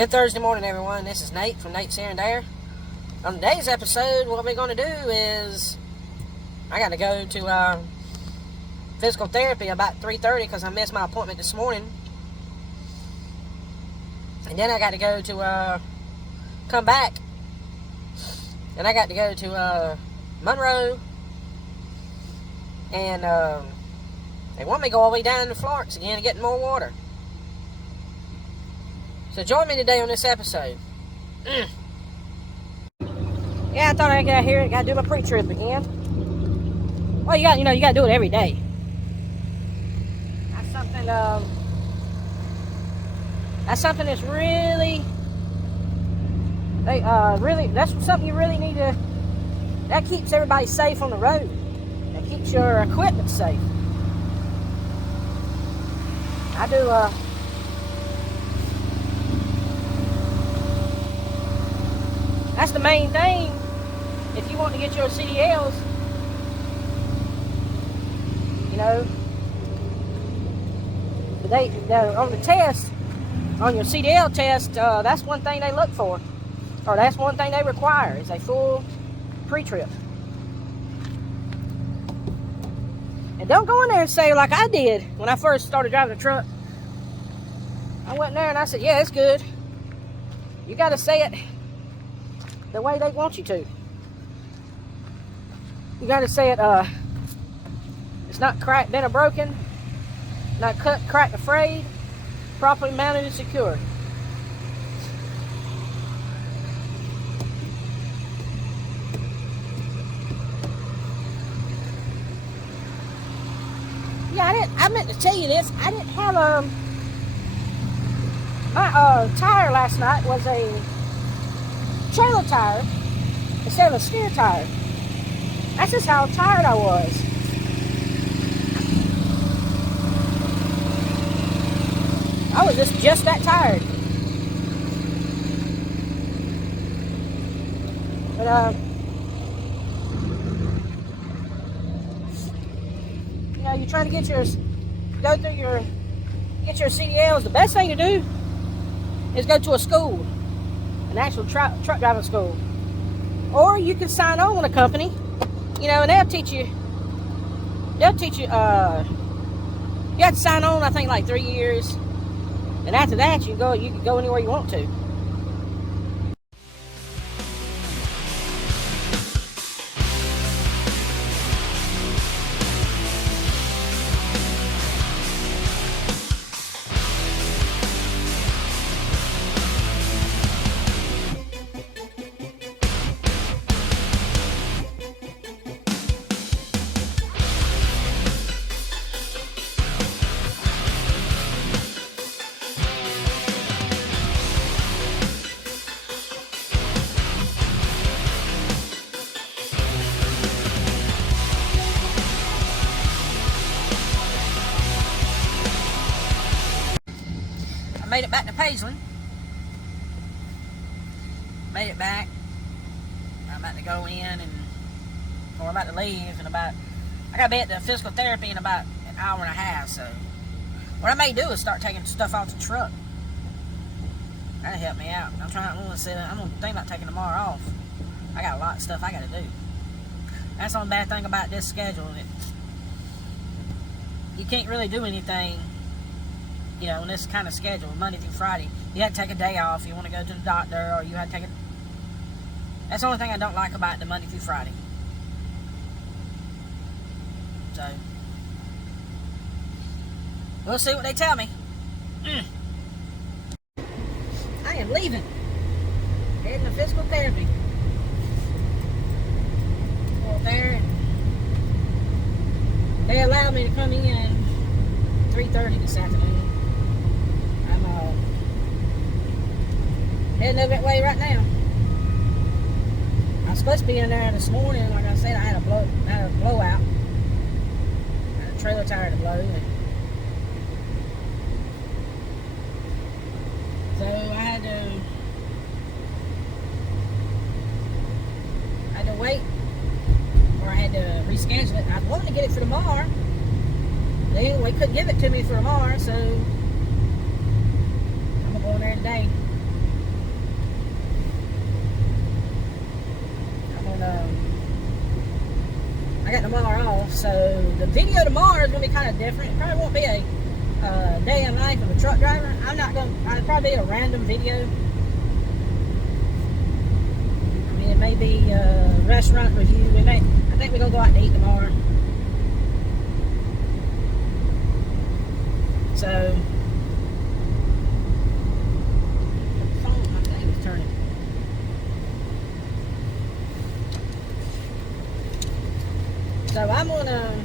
Good Thursday morning, everyone. This is Nate from Nate's Here and There. On today's episode, what we're going to do is I got to go to physical therapy about 3:30 because I missed my appointment this morning. And then I got to go to come back, and I got to go to Monroe, and they want me to go all the way down to Florence again to get more water. So join me today on this episode. Yeah, I thought I'd get out here and gotta do my pre-trip again. Well, you gotta do it every day. That's something that's really, that's something you really need to. That keeps everybody safe on the road. That keeps your equipment safe. I do. That's the main thing. If you want to get your CDLs, on the test, on your CDL test, that's one thing they look for, or that's one thing they require is a full pre-trip. And don't go in there and say like I did when I first started driving a truck. I went in there and I said, "Yeah, it's good." You got to say it the way they want you to. You got to say it, it's not cracked, bent, or broken, not cut, cracked, or frayed, properly mounted and secured. Yeah, I meant to tell you this. I didn't have my tire last night was a trailer tire instead of a steer tire. That's just how tired I was. I was just that tired. But you're trying to get your CDLs. The best thing to do is go to a school. An actual truck driving school, or you can sign on with a company, and they'll teach you. You have to sign on, I think, like 3 years, and after that, you can go anywhere you want to. Made it back to Paisley. Made it back. I'm about to go in or I'm about to leave in about, I gotta be at the physical therapy in about an hour and a half, so what I may do is start taking stuff off the truck. That'll help me out. I'm gonna think about taking tomorrow off. I got a lot of stuff I gotta do. That's the only bad thing about this schedule. You can't really do anything on this kind of schedule, Monday through Friday. You have to take a day off. You want to go to the doctor, or you have to take That's the only thing I don't like about the Monday through Friday. So, we'll see what they tell me. I am leaving. Heading to physical therapy. Go there. They allowed me to come in 3:30 this afternoon. Heading over that way right now. I was supposed to be in there this morning. Like I said, I had a blowout. I had a trailer tire to blow. So I had to wait, or I had to reschedule it. I wanted to get it for tomorrow. They couldn't give it to me for tomorrow, so I'm gonna go in there today. And I got tomorrow off, so the video tomorrow is going to be kind of different. It probably won't be a day in life of a truck driver. I'll probably be a random video. I mean, it may be a restaurant review. I think we're going to go out and eat tomorrow. So, the phone, my thing is turning. So I'm gonna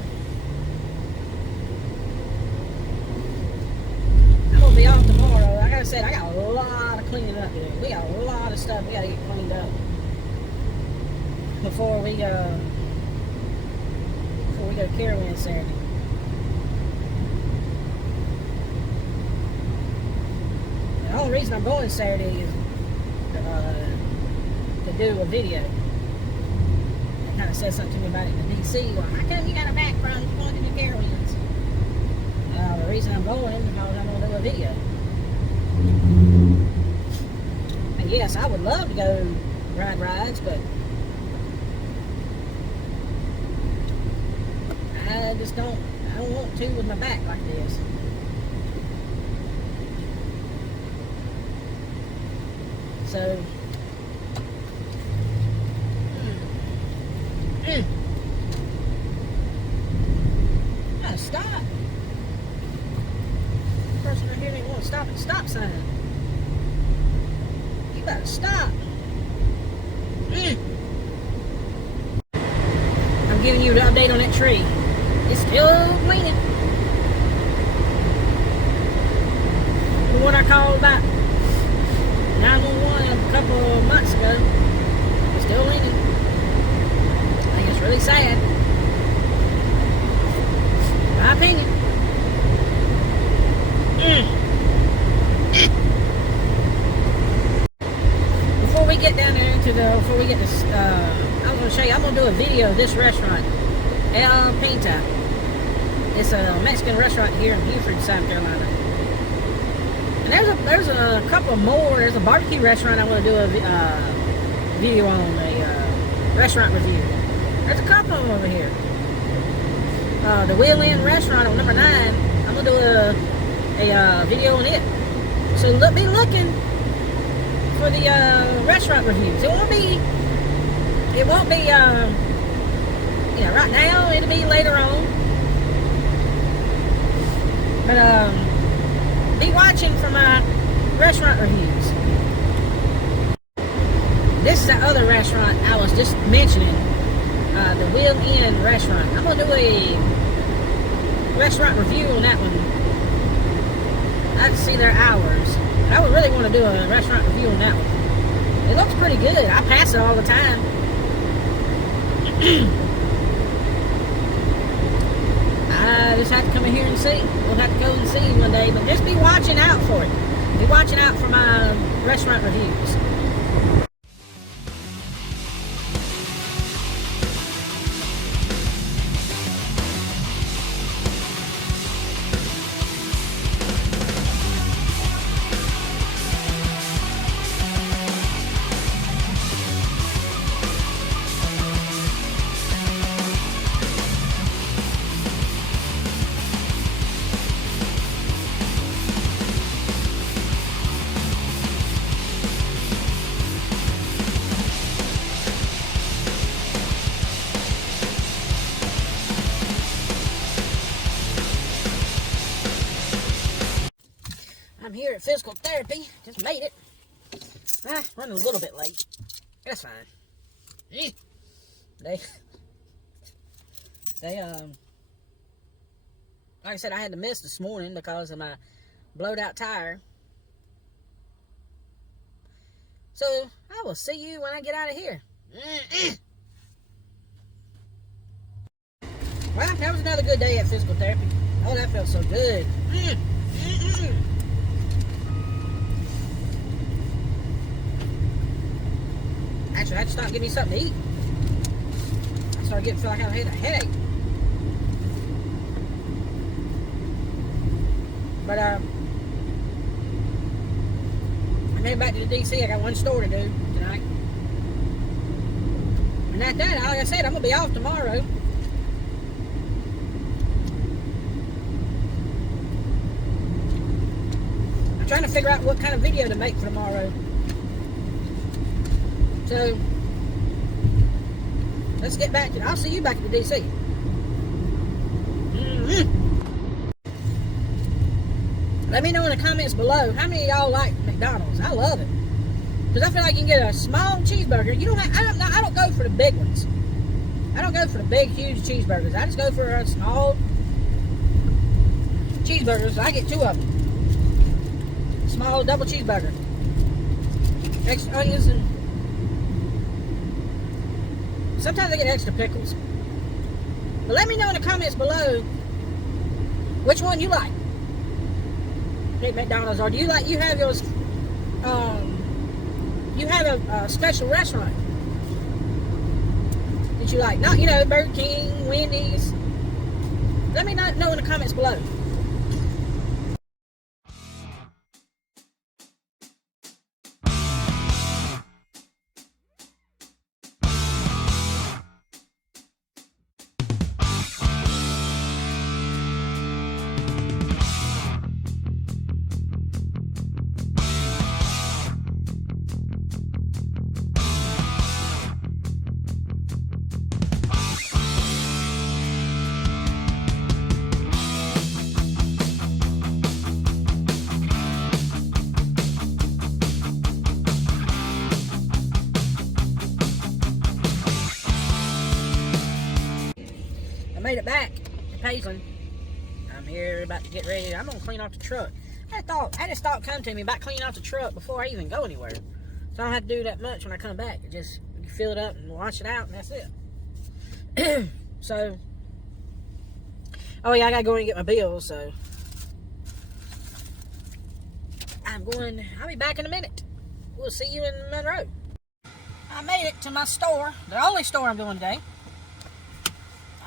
be off tomorrow. Like I said, I got a lot of cleaning up to do. We got a lot of stuff we gotta get cleaned up before we go to Carowinds Saturday. The only reason I'm going Saturday is to do a video. They kind of said something to me about it in the DC. Well, how come you got a background going to the Carowinds? The reason I'm going is because I'm going to do a video. And yes, I would love to go ride rides, but I don't want to with my back like this. So, gotta stop. The person right here didn't want to stop at the stop sign. You better stop. I'm giving you the update on that tree. It's still leaning. The one I called about 911 a couple of months ago, it's still leaning. I think it's really sad. My opinion. Before we get down there before we get this, I'm going to show you, I'm going to do a video of this restaurant, El Pinta. It's a Mexican restaurant here in Beaufort, South Carolina. And there's a couple more. There's a barbecue restaurant I want to do a video on, a restaurant review. There's a couple of them over here. The Wheel Inn restaurant on number 9. I'm gonna do a video on it. So be looking for the restaurant reviews. It won't be right now. It'll be later on. But be watching for my restaurant reviews. This is the other restaurant I was just mentioning, the Wheel Inn restaurant. I'm going to do a restaurant review on that one. I have to see their hours. I would really want to do a restaurant review on that one. It looks pretty good. I pass it all the time. I just have to come in here and see. We'll have to go and see one day, but just be watching out for it. Be watching out for my restaurant reviews. I'm here at physical therapy. Just made it. Running a little bit late. That's fine. They like I said, I had to miss this morning because of my blowed out tire. So I will see you when I get out of here. Well, that was another good day at physical therapy. Oh, that felt so good. Actually, I had to stop getting me something to eat. I started getting feel like I had a headache. But I made it back to the DC. I got one store to do tonight. And at that, like I said, I'm going to be off tomorrow. I'm trying to figure out what kind of video to make for tomorrow. So, let's get back to it. I'll see you back at the DC. Let me know in the comments below how many of y'all like McDonald's. I love it. Because I feel like you can get a small cheeseburger. You don't have, I don't go for the big ones. I don't go for the big, huge cheeseburgers. I just go for a small cheeseburgers. So I get 2 of them. Small double cheeseburger. Extra onions and sometimes I get extra pickles. But let me know in the comments below which one you like. At McDonald's, or do you like, you have yours, you have a special restaurant that you like, not, you know, Burger King, Wendy's. Let me know in the comments below. Made it back to Paisley. I'm here about to get ready. I'm gonna clean off the truck. I just thought come to me about cleaning off the truck before I even go anywhere. So I don't have to do that much when I come back. Just fill it up and wash it out, and that's it. So, oh yeah, I gotta go in and get my bills. So I'll be back in a minute. We'll see you in Monroe. I made it to my store, the only store I'm doing today.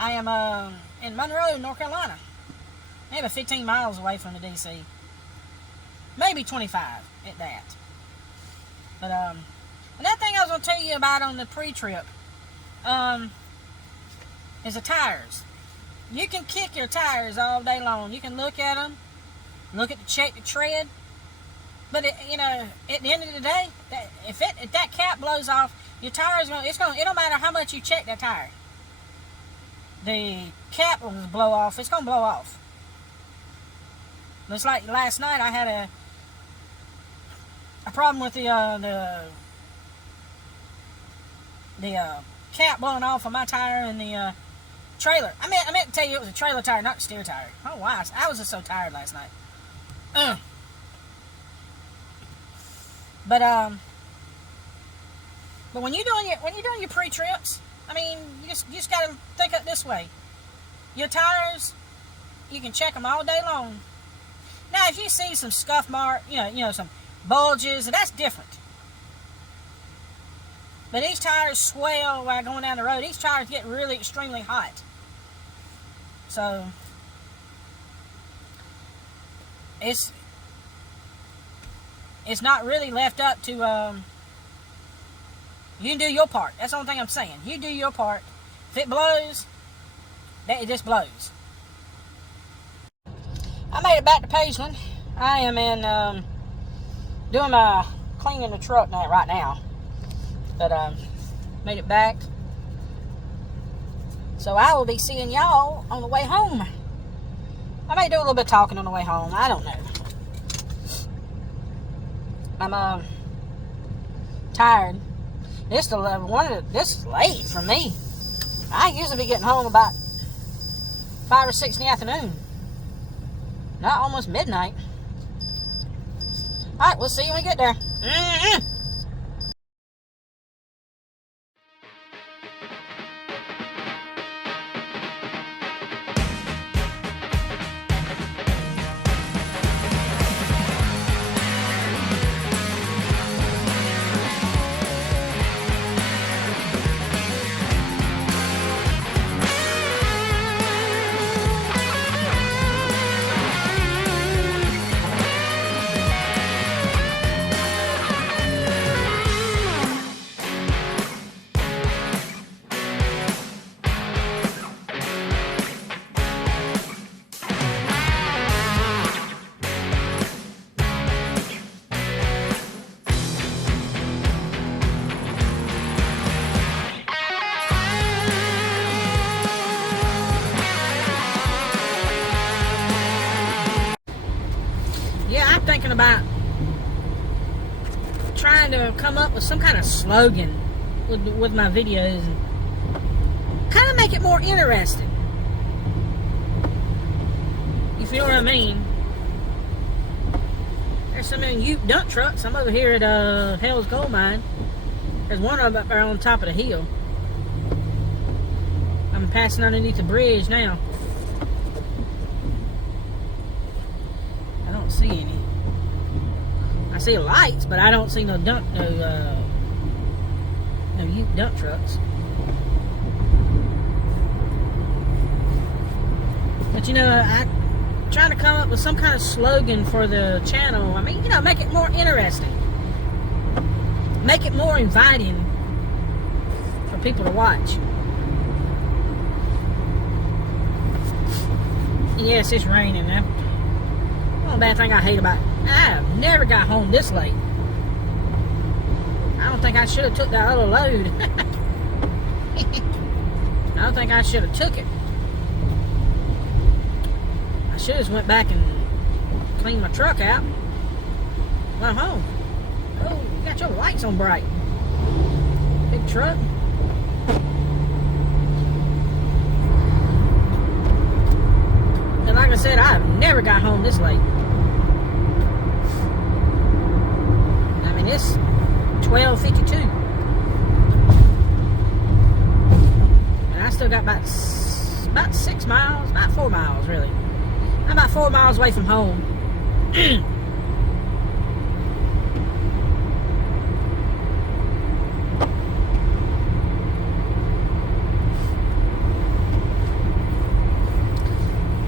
I am in Monroe, North Carolina. Maybe 15 miles away from the DC. Maybe 25 at that. But another thing I was going to tell you about on the pre-trip is the tires. You can kick your tires all day long. You can look at them, check the tread. But you know, at the end of the day, if that cap blows off, your tires it don't matter how much you check that tire. The cap will blow off. It's gonna blow off. It's like last night. I had a problem with the cap blowing off of my tire and the trailer. I meant to tell you it was a trailer tire, not the steer tire. Oh wow! I was just so tired last night. But when you're doing your pre-trips, I mean, you just got to think of it this way. Your tires, you can check them all day long. Now, if you see some scuff mark, you know, some bulges, that's different. But these tires swell while going down the road. These tires get really extremely hot. So, it's not really left up to, you can do your part. That's the only thing I'm saying. You do your part. If it blows, it just blows. I made it back to Pageland. I am in doing my cleaning the truck now right now. But made it back. So I will be seeing y'all on the way home. I may do a little bit of talking on the way home. I don't know. I'm tired. This is late for me. I usually be getting home about 5 or 6 in the afternoon. Not almost midnight. Alright, we'll see you when we get there. to come up with some kind of slogan with my videos and kind of make it more interesting. You feel what I mean? There's some Ute dump trucks. I'm over here at Hell's Gold Mine. There's one of them up there on top of the hill. I'm passing underneath the bridge now. I don't see any. I see lights, but I don't see no Ute dump trucks. But you know, I'm trying to come up with some kind of slogan for the channel. I mean, you know, make it more interesting. Make it more inviting for people to watch. Yes, it's raining now. One bad thing I hate about it, I've never got home this late. I don't think I should have took that other load. I don't think I should have took it. I should have just went back and cleaned my truck out. Went home. Oh, you got your lights on bright. Big truck. And like I said, I've never got home this late. I mean, it's 12:52. And I still got about 6 miles, about 4 miles really. I'm about 4 miles away from home.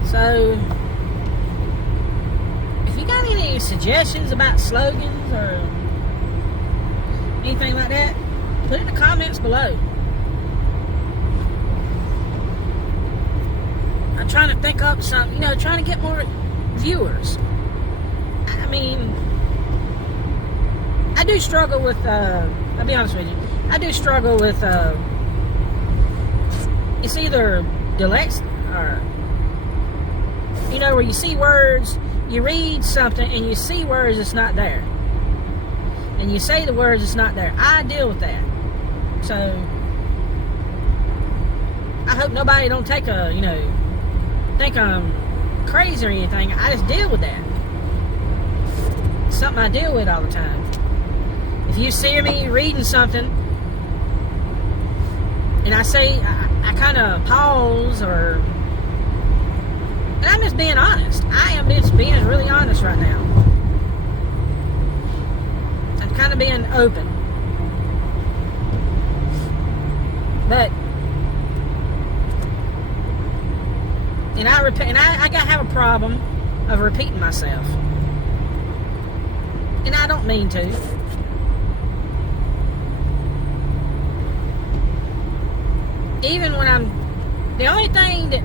So, if you got any suggestions about slogans or anything like that, put it in the comments below. I'm trying to think up something, you know, trying to get more viewers. I mean, I do struggle with, I'll be honest with you, I do struggle with, it's either dyslexia or, you know, where you see words, you read something and you see words that's not there. And you say the words that's not there. I deal with that. So, I hope nobody don't take a, you know, think I'm crazy or anything. I just deal with that. It's something I deal with all the time. If you see me reading something and I say, I kind of pause or... And I'm just being honest. I am just being really honest right now. I'm kind of being open. But, and I repeat, and I have a problem of repeating myself. And I don't mean to. Even when I'm, the only thing that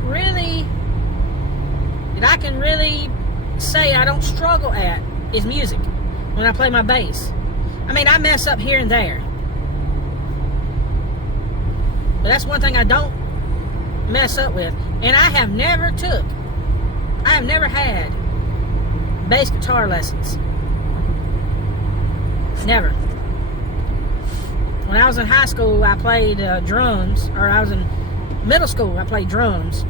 I can really say I don't struggle at is music when I play my bass. I mean, I mess up here and there. But that's one thing I don't mess up with. And I have never had bass guitar lessons. Never. When I was in high school, I played drums. Or I was in middle school, I played drums.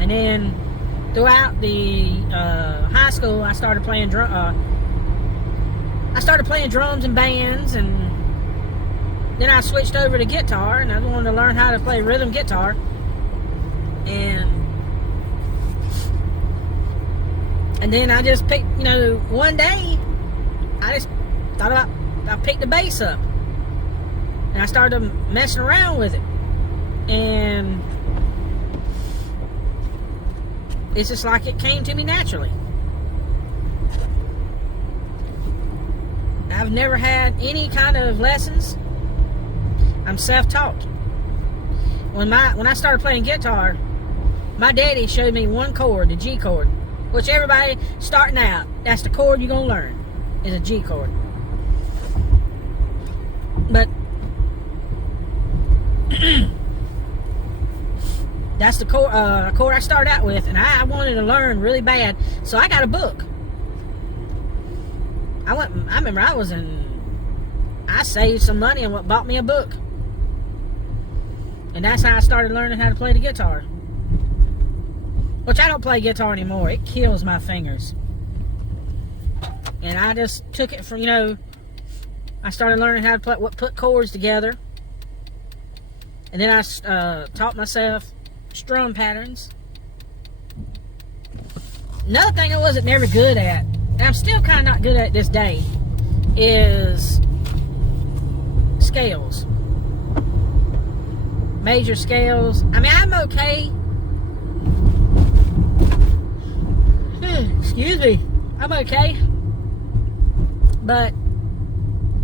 And then throughout the high school, I started playing drums in bands, and then I switched over to guitar, and I wanted to learn how to play rhythm guitar. And then I just picked, you know, one day I just thought about, I picked the bass up, and I started messing around with it, and it's just like it came to me naturally. I've never had any kind of lessons. I'm self-taught. When I started playing guitar, my daddy showed me one chord, the G chord, which everybody starting out, that's the chord you're gonna learn, is a G chord. But that's the chord I started out with, and I wanted to learn really bad, so I got a book. I remember I saved some money and bought me a book. And that's how I started learning how to play the guitar. Which I don't play guitar anymore. It kills my fingers. And I just took it from, I started learning how to put chords together. And then I taught myself strum patterns. Another thing I wasn't never good at, and I'm still kind of not good at this day, is scales. Major scales. I mean, I'm okay. Excuse me. I'm okay. But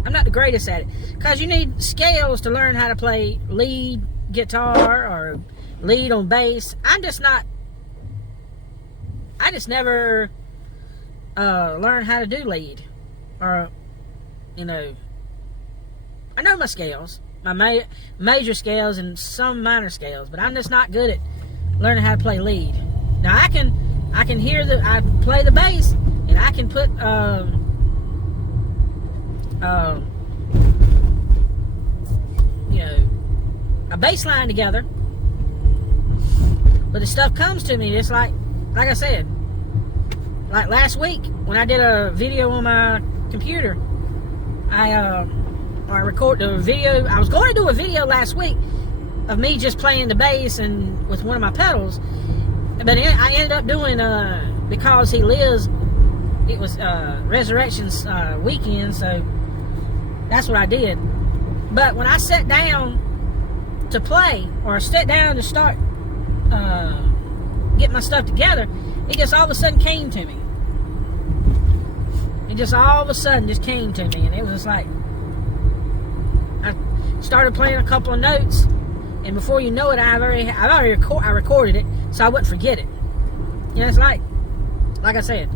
I'm not the greatest at it. Because you need scales to learn how to play lead guitar or lead on bass. I just never learned how to do lead. Or, I know my scales. My major scales and some minor scales. But I'm just not good at learning how to play lead. Now, I can I play the bass, and I can put, a bass line together. But the stuff comes to me just like I said, like last week when I did a video on my computer, I record the video. I was going to do a video last week of me just playing the bass and with one of my pedals, but I ended up doing Because He Lives. It was Resurrections weekend, so that's what I did. But when I sat down to play, or sat down to start get my stuff together, it just all of a sudden came to me. It just all of a sudden just came to me, and it was just like I started playing a couple of notes, and before you know it, I recorded it, so I wouldn't forget it. It's like I said,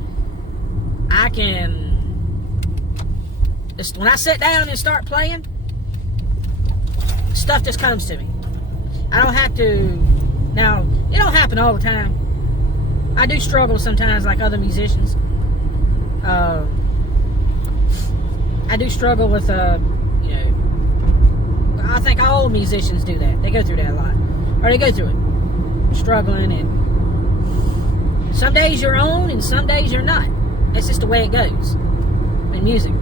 I can just, when I sit down and start playing, stuff just comes to me. I don't have to. Now, it don't happen all the time. I do struggle sometimes, like other musicians. I do struggle with, I think all musicians do that. They go through that a lot. Or they go through it. Struggling, and some days you're on, and some days you're not. That's just the way it goes in music.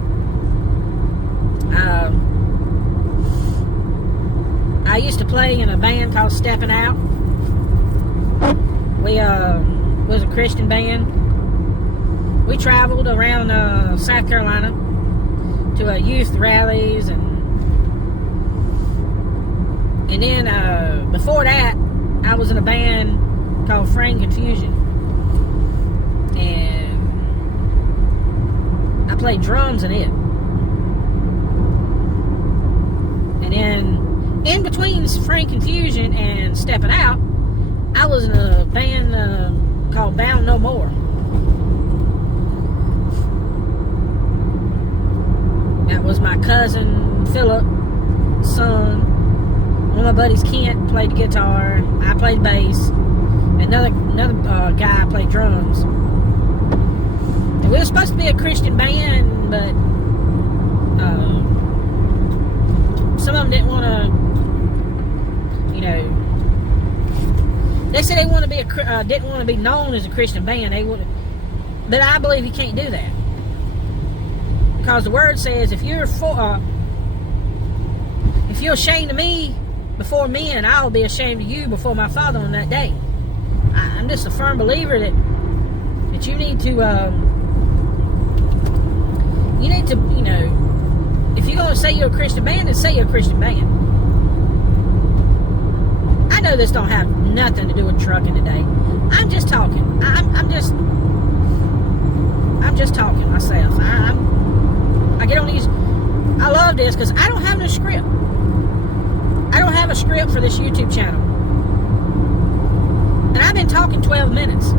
I used to play in a band called Stepping Out. We was a Christian band. We traveled around South Carolina to youth rallies, and then before that, I was in a band called Frame Confusion, and I played drums in it. And then in between Frame Confusion and Stepping Out, I was in a band called Bound No More. That was my cousin Philip's son. One of my buddies, Kent, played the guitar. I played bass. Another guy played drums. And we were supposed to be a Christian band, but some of them didn't want to. They said they want to be didn't want to be known as a Christian band. They would, but I believe you can't do that, because the word says if you're ashamed of me before men, I'll be ashamed of you before my Father on that day. I'm just a firm believer that you need to if you're going to say you're a Christian band, then say you're a Christian band. I know this don't have nothing to do with trucking today. I'm just talking. I'm just talking myself. I get on these. I love this because I don't have no script. I don't have a script for this YouTube channel, and I've been talking 12 minutes.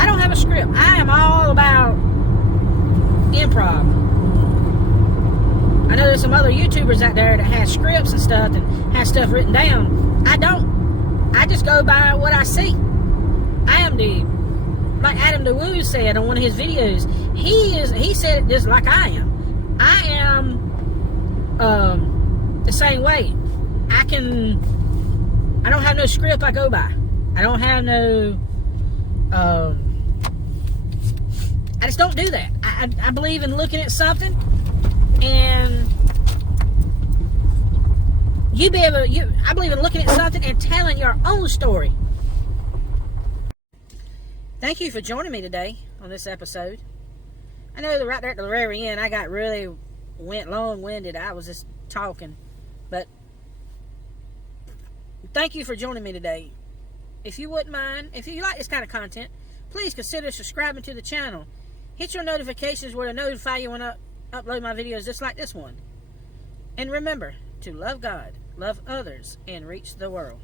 I don't have a script. I am all about improv. I know there's some other YouTubers out there that have scripts and stuff and have stuff written down. I don't. I just go by what I see. I am like Adam DeWoo said on one of his videos. He said it just like I am. I am the same way. I don't have no script I go by. I don't have no I just don't do that. I believe in looking at something and I believe in looking at something and telling your own story. Thank you for joining me today on this episode. I know that right there at the very end, I got went long-winded. I was just talking. But thank you for joining me today. If you wouldn't mind, if you like this kind of content, please consider subscribing to the channel. Hit your notifications where to notify you when I upload my videos just like this one. And remember to love God, love others, and reach the world.